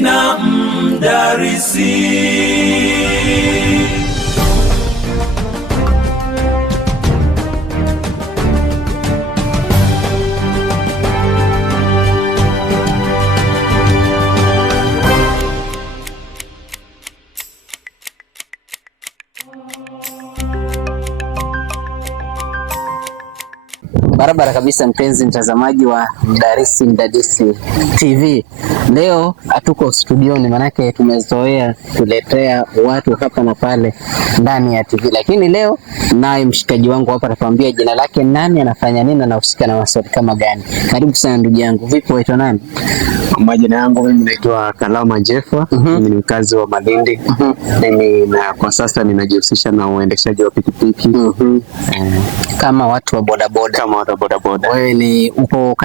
na mdarisi. Barabara kabisa, mpenzi mtazamaji wa Mdarisi Mdadisi TV. Leo hatuko studioni, manake tumezoea kuletea watu hapa na pale ndani ya TV, lakini leo naye mshikaji wangu hapa atatuambia jina lake nani, anafanya nini, na usika na maswali kama gani. Karibu sana ndugu yangu. Vipi, waitwa nani? Majina yangu mimi naitwa Kalama Jeffa. Mimi ni mkazi wa Malindi. Mimi na kwa sasa ninajihusisha na uendeshaji wa pikipiki. Kama watu wa bodaboda. Kama watu wa bodaboda. Wewe ni uko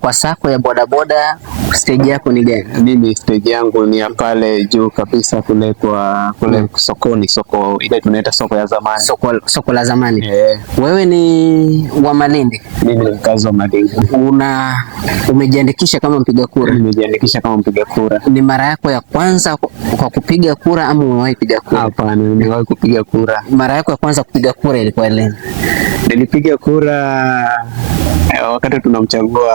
kwa sako ya bodaboda, stage yako ni gani? Mimi stage yangu ni ya pale juu kabisa kule sokoni, soko ile tunaita soko ya zamani. Soko la zamani. Wewe ni wa Malindi? Mimi ni mkazi wa Malindi. Umejiandikisha kama mpiga kura? Nimejiandikisha kama mpiga kura. Ni mara yako ya kwanza kwa kupiga kura ama umewahi piga kura? Hapana, nimewahi kupiga kura. Mara yako ya kwanza kupiga kura ilikuwa lini? Nilipiga kura wakati tunamchagua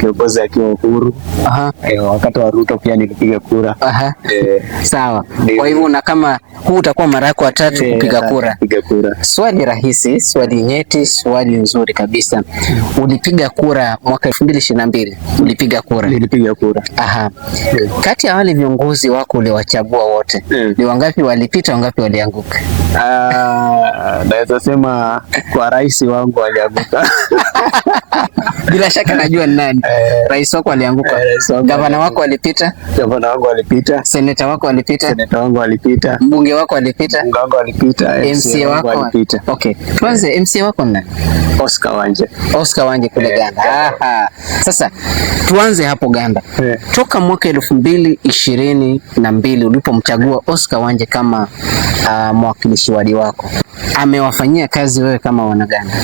kiongozi akiwa Uhuru. Wakati wa Ruto pia nilipiga kura. Sawa. Kwa hivyo na kama huu utakuwa mara yako ya tatu kupiga kura. Swali rahisi, swali nyeti, swali nzuri kabisa. Ulipiga kura mwaka 2022? Ulipiga kura? Nilipiga kura. Kati ya wale viongozi wako uliowachagua wote, ni wangapi walipita, wangapi walianguka? Naweza sema kwa rais wangu alianguka. Bila shaka najua ni nani. Rais wako alianguka. Gavana wako alipita? Gavana wangu alipita. Seneta wako alipita? Seneta wangu alipita. Mbunge wako alipita? Mbunge wangu alipita. MC wako alipita. Okay. Tuanze, MC wako ni nani? Oscar Wanje. Oscar Wanje kule Ganda. Sasa tuanze hapo Ganda. Toka mwaka 2022 ulipomchagua Oscar Wanje kama mwakilishi wadi wako, amewafanyia kazi wewe kama wanaganda?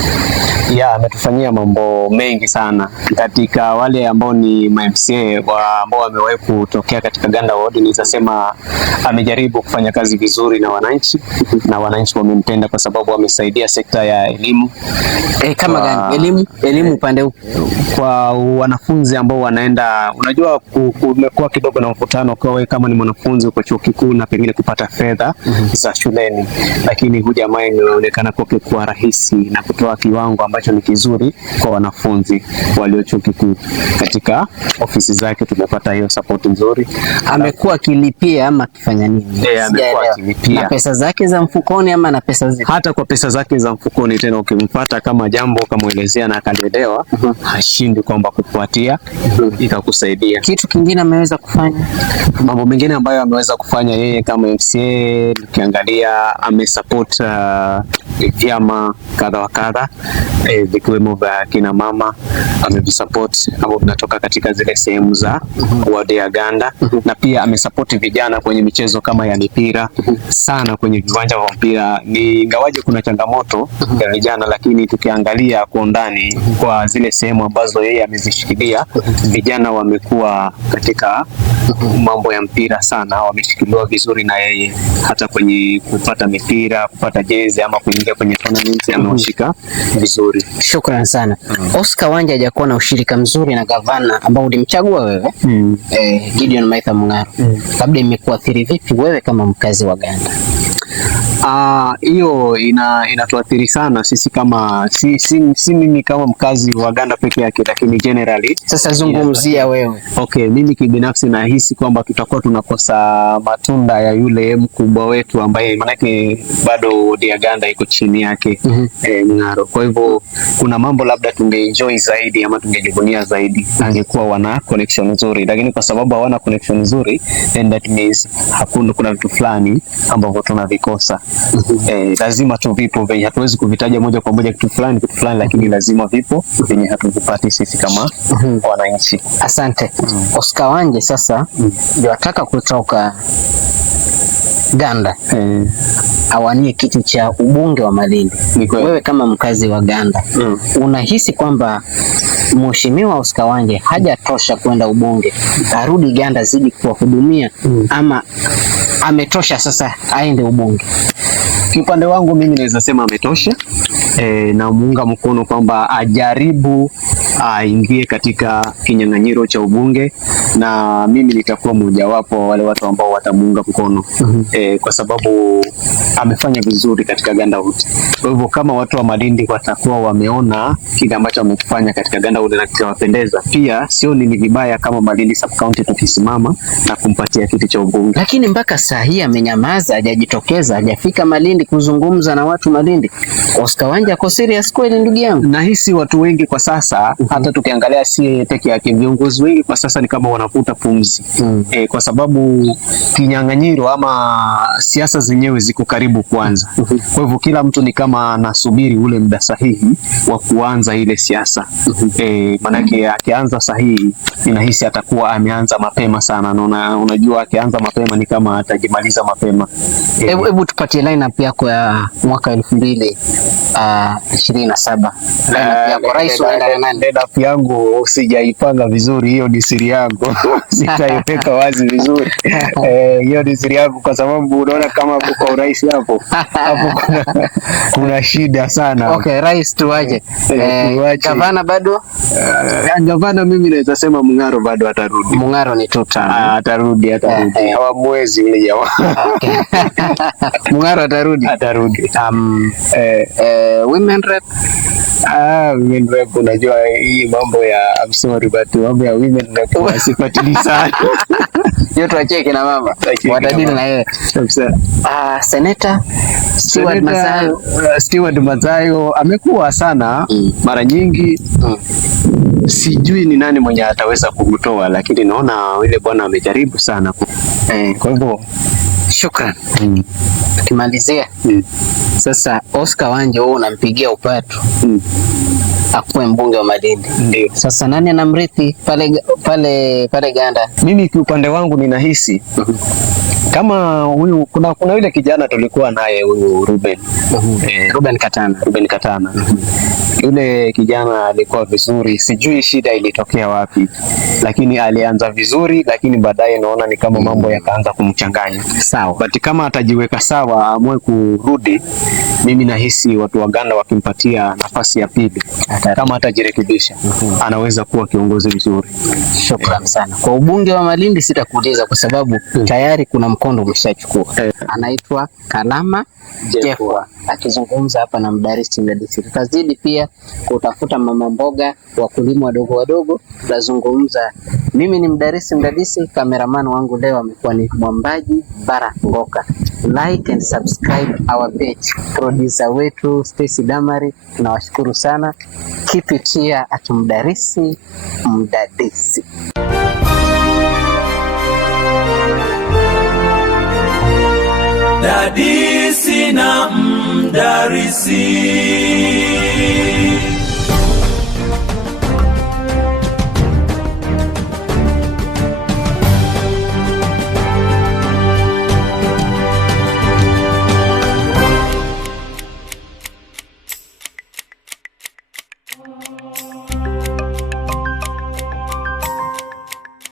Ametufanyia mambo mengi sana. Katika wale ambao ni MCA ambao wamewahi kutokea katika Ganda Ward, nitasema amejaribu kufanya kazi vizuri na wananchi, na wananchi wamempenda kwa sababu amesaidia sekta ya elimu. Kama gani? Elimu upande upi? Kwa wanafunzi ambao wanaenda, unajua kumekuwa kidogo na mvutano kwa wewe kama ni mwanafunzi uko chuo kikuu na pengine kupata fedha za shuleni, lakini huyu jamaa inaonekana kwa rahisi na kutoa kiwango ambacho ni kizuri kwa wanafunzi walio chuo kikuu. Katika ofisi zake tumepata hiyo support nzuri. Amekuwa akilipia ama akifanya nini? Amekuwa akilipia. Na pesa zake za mfukoni ama na pesa zipi? Hata kwa pesa zake za mfukoni, tena ukimpata kama jambo kamaelezea na akalielewa, hashindi kwamba kufuatia ikakusaidia. Kitu kingine ameweza kufanya, mambo mengine ambayo ameweza kufanya yeye kama MCA, ukiangalia amesupport vyama kadha wa kadha, vikiwemo vya kina mama, amesupport ambao tunatoka katika zile sehemu za ward ya Ganda, na pia amesupport vijana kwenye michezo kama ya mipira sana kwenye viwanja vya mpira. Ni ingawaje kuna changamoto ya vijana, lakini tukiangalia kwa ndani kwa zile sehemu ambazo yeye amezishikilia, vijana wamekuwa katika mambo ya mpira sana, wameshikiliwa vizuri na yeye, hata kwenye kupata mipira, kupata jezi ama kuingia kwenye tournament amewashika vizuri. Shukrani sana. Oscar Wanje hajakuwa na ushirika mzuri na gavana ambao ulimchagua wewe, Gideon Maitha Mung'aro. Labda imekuathiri vipi wewe kama mkazi wa Ganda? Hiyo inatuathiri sana sisi kama si mimi kama mkazi wa Ganda peke yake, lakini generally. Sasa zungumzia wewe. Okay, mimi kibinafsi nahisi kwamba tutakuwa tunakosa matunda ya yule mkubwa wetu ambaye manake bado wodi ya Ganda iko chini yake, Mung'aro. Kwa hivyo kuna mambo labda tungeenjoy zaidi ama tungejivunia zaidi angekuwa wana connection nzuri, lakini kwa sababu hawana connection nzuri, then that means kuna vitu fulani ambavyo tunavikosa. Lazima tu vipo venye hatuwezi kuvitaja moja kwa moja kitu fulani, lakini lazima vipo venye hatuvipati sisi kama wananchi. Asante. Oscar Wanje sasa ndio ataka kutoka Ganda awanie kiti cha ubunge wa Malindi. Wewe kama mkazi wa Ganda unahisi kwamba Mheshimiwa Oscar Wanje hajatosha kwenda ubunge, arudi Ganda zidi kuwahudumia ama ametosha sasa aende ubunge? Upande wangu mimi naweza sema ametosha. Na muunga mkono kwamba ajaribu aingie katika kinyang'anyiro cha ubunge, na mimi nitakuwa mojawapo wale watu ambao watamuunga mkono kwa sababu amefanya vizuri katika Gandawood. Kwa hivyo kama watu wa Malindi watakuwa wameona kile ambacho amefanya katika Gandawood na kitawapendeza, pia sioni ni vibaya kama Malindi sub county tukisimama na kumpatia kiti cha ubunge. Lakini mpaka saa hii amenyamaza, hajajitokeza, hajafika Malindi kuzungumza na watu Malindi. Oscar Wanje ako serious kweli ndugu yangu? Nahisi watu wengi kwa sasa hata tukiangalia si peke yake, viongozi wengi kwa sasa ni kama wanavuta pumzi kwa sababu kinyang'anyiro ama siasa zenyewe ziko karibu kuanza. Kwa hivyo kila mtu ni kama anasubiri ule muda sahihi wa kuanza ile siasa. Manake akianza sahihi ninahisi atakuwa ameanza mapema sana, na unajua akianza mapema ni kama atajimaliza mapema. Hebu tupatie lineup yako ya mwaka 2027. Lineup yako rais unaenda nani? Lineup yangu sijaipanga vizuri, hiyo ni siri yangu. Sitaiweka wazi vizuri. Hiyo ni siri yangu kwa sababu unaona kama kwa urais hapo kuna shida sana. Okay, rais tuaje. Gavana bado? Gavana mimi naweza sema Mung'aro bado atarudi. Mung'aro ni tuta. Atarudi. Hawamwezi yule jamaa. Mung'aro atarudi. Women rep. Women rep, unajua hii mambo ya I'm sorry but mambo ya women rep sifuatili sana. Yote wacheke na mama. Wadadili na yeye. Senator Stewart Mazayo amekuwa sana mara nyingi. Sijui ni nani mwenye ataweza kumtoa, lakini naona yule bwana amejaribu sana. Kwa hivyo shukran. Tukimalizia sasa, Oscar Wanje wewe unampigia upatu akuwe mbunge wa Malindi. Ndio. Sasa nani anamrithi pale Ganda? Mimi kwa upande wangu ninahisi kama huyu kuna yule kijana tulikuwa naye huyu Ruben Katana. Yule kijana alikuwa vizuri, sijui shida ilitokea wapi, lakini alianza vizuri, lakini baadaye naona ni kama mambo yakaanza kumchanganya. Sawa. But kama atajiweka sawa, amue kurudi, mimi nahisi watu wa Ganda wakimpatia nafasi ya pili, kama atajirekebisha, anaweza kuwa kiongozi mzuri. Shukrani sana. Kwa ubunge wa Malindi sitakuuliza kwa sababu tayari kuna mkondo umeshachukua. Anaitwa Kalama Jeffwa akizungumza hapa na Mdarisi Ndadisi. Tutazidi pia kutafuta mama mboga, wakulima wadogo, tutazungumza. Mimi ni Mdarisi Ndadisi, cameraman wangu leo amekuwa ni Mwambaji Bara Ngoka. Like and subscribe our page. Producer wetu Stacy Damari, tunawashukuru sana. Keep it here at Mdarisi Mdadisi. Dadisi na Mdarisi.